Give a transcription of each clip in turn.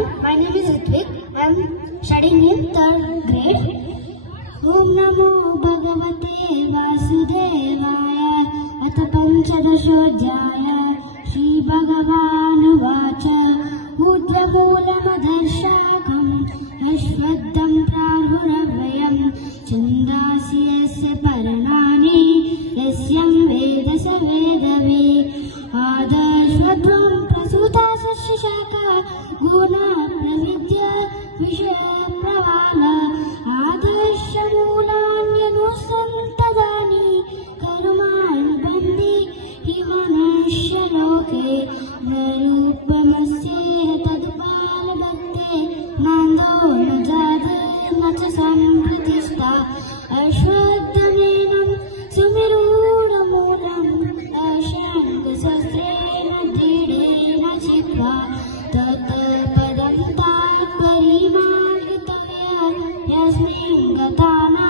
everyone, my name is Ritvik. I am studying in 3rd grade. Om Namo Bhagavate Vasudevaya Ath Panchadashodhyaya Shri Bhagavanuvacha Udyamoolamadharshakam Ashwaddham Prarhuravayam Chandasi Yasya Paranani Yasyam Veda Savedavi Adashwadvam Prasuta Sashishaka Guna Pravidya Vishya Pravala Adashamulanyanusantadani Karmanubandhi Himanashaloke Narupamasya Tadupalabhakte Nando Najade Nacha Sampratishta Ashwadhamenam Sumirudamulam Ashangasasrena Didena Chitva Tata Padam Tatparimargitavya Yasmin Gatana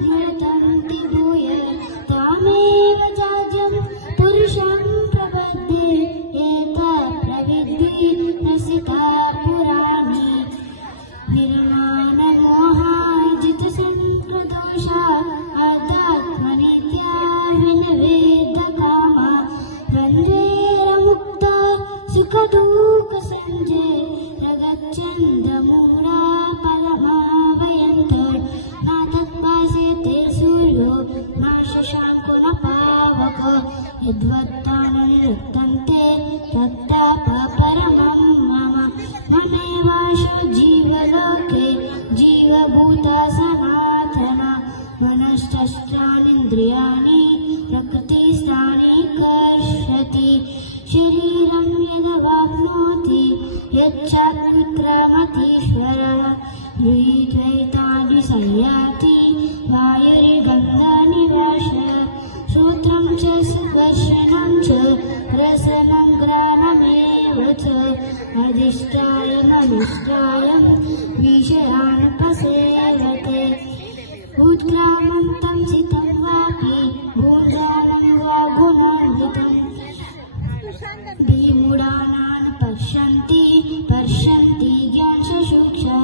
Nritanti Bhuya Tameva Jajam Purusham Prabhadde Eta Pravidhi Nasita Purani Nirmana Moha Jita Sankradosha Adhatmanitya Vinaveda Kama Vandera Mukta Sukhaduka Sanjay Ragachanda Mura Palamavayantar Natatpasete Suryo Nashashankuna Pavaka Yadvattanam Yuttante Tattapa Paramam Mama Mamevasha Jivaloke Jiva Bhuta Sanatana Manashtastralindriyani Prakriti Stani Karshati Shariram Yadavapnoti Yachatvikramatiishvara Yuhitvaitadi Sayati Vayuri Gandhani Vasha Sutram Cha Sudarshanam Cha Rasanam Granameva Cha Adhishtayam Adhishtayam Vishayan Pasevate Utkramantam Sitam Vapi Bhunjanam Vagunanditam Bhimudanan Parshanti Gyansashuksha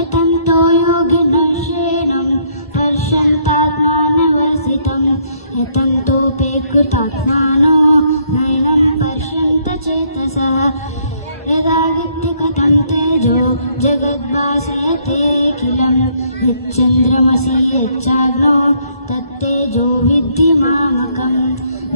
Etanto Yoganashenam Parshantatmanavasitam Etanto Pekutatmano Nainam Parshanta Chetasah Yadagitikatam Tejo Jagadvasayate Kilam Yachandramasi Yachagno Tattejo Viddhimanakam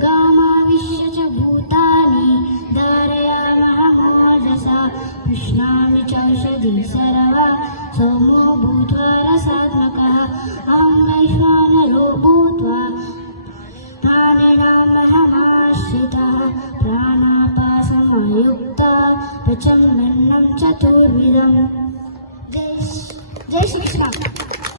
Gama Vishya Bhutani Dharayamahammadasa Vishnami Chaushadhi Sarava Somo Bhutva Rasadnakaha Amnaishvanaro Bhutva Pranenamahamashitaha Pranapasamayukta Pachamannam Chaturvidam Jai Shri Krishna.